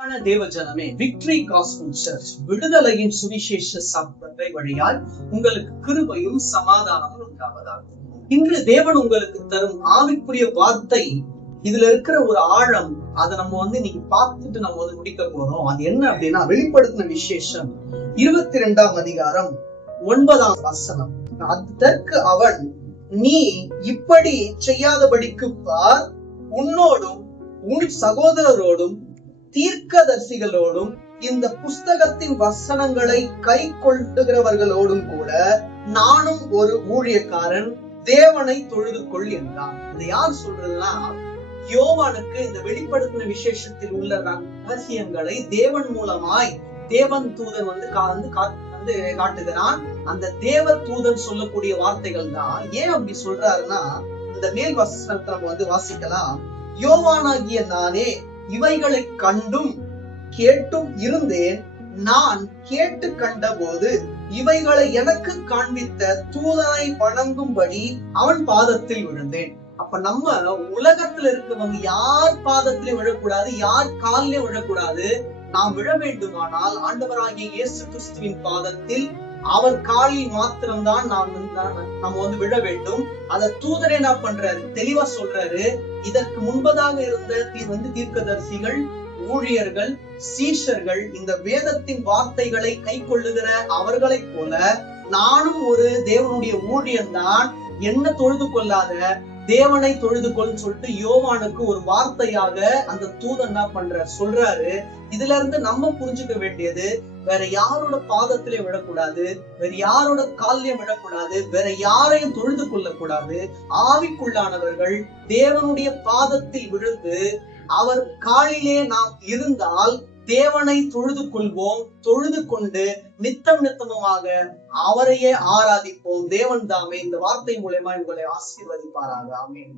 தேவ ஜனமே, victory gospel search விடுதலையின் சுவிசேஷ சபை வழியால் உங்களுக்கு கிருபையும் சமாதானமும் உண்டாவதாக. இன்று தேவன் உங்களுக்கு தரும் ஆவிக்குரிய வார்த்தை, இதுல இருக்கிற ஒரு ஆழம், அதை நம்ம இன்னைக்கு பார்த்துட்டு நம்ம முடிக்க போறோம். அது என்ன அப்படின்னா, வெளிப்படுத்தின விசேஷம் 22ஆம் அதிகாரம் 9ஆம் வசனம். அதற்கு அவன், நீ இப்படி செய்யாதபடிக்கு பார், உன்னோடும் உன் சகோதரரோடும் தீர்க்கதரிசிகளோடும் இந்த புஸ்தகத்தின் வசனங்களை கை கொள்ளுகிறவர்களோடும் கூட நானும் ஒரு ஊழியக்காரன், தேவனை தொழுது கொள் என்றான். இதை யார் சொல்றதுன்னா, யோவானுக்கு இந்த வெளிப்படுத்தின விசேஷத்தில் உள்ள ரகசியங்களை தேவன் மூலமாய் தேவன் தூதன் காட்டுகிறான். அந்த தேவ தூதன் சொல்லக்கூடிய வார்த்தைகள் தான். ஏன் அப்படி சொல்றாருன்னா, இந்த மேல் வசனத்தை நம்ம வாசிக்கலாம். யோவானாகிய நானே இவைகளை கண்டும் கேட்டும் இருந்தேன். நான் கேட்டு கண்டபோது இவைகளை எனக்கு காண்பித்த தூதனை வணங்கும்படி அவன் பாதத்தில் விழுந்தேன். அப்ப நம்ம உலகத்துல இருக்கவங்க யார் பாதத்திலையும் விழக்கூடாது, யார் காலிலையும் விழக்கூடாது. நாம் விழ வேண்டுமானால் ஆண்டவராகிய இயேசு கிறிஸ்துவின் பாதத்தில், அவர் காலில் மாத்திரம்தான் நம்ம விழ வேண்டும். அத தூதரே என்ன பண்றாரு, தெளிவா சொல்றாரு. இதற்கு முன்பதாக இருந்த தீர்க்கதரிசிகள், ஊழியர்கள், சீஷர்கள், இந்த வேதத்தின் வார்த்தைகளை கை கொள்ளுகிற அவர்களை போல நானும் ஒரு தேவனுடைய ஊழியன்தான். என்ன தொழுது கொள்ளாத, தேவனை தொழுது கொள்னு சொல்லிட்டு யோவானுக்கு ஒரு வார்த்தையாக அந்த தூதன் என்ன பண்ற சொல்றாரு. இதுல இருந்து நம்ம புரிஞ்சுக்க வேண்டியது, வேற யாரோட பாதத்திலே விழக்கூடாது, வேற யாரோட காலிலையும் விழக்கூடாது, வேற யாரையும் தொழுது கொள்ளக்கூடாது. ஆவிக்குள்ளானவர்கள் தேவனுடைய பாதத்தில் விழுந்து அவர் காலிலே நாம் இருந்தால் தேவனை தொழுது கொள்வோம். தொழுது கொண்டு நித்தமுமாக அவரையே ஆராதிப்போம். தேவன் தாமே இந்த வார்த்தை மூலமா உங்களை ஆசீர்வதிப்பாராக. ஆமென்.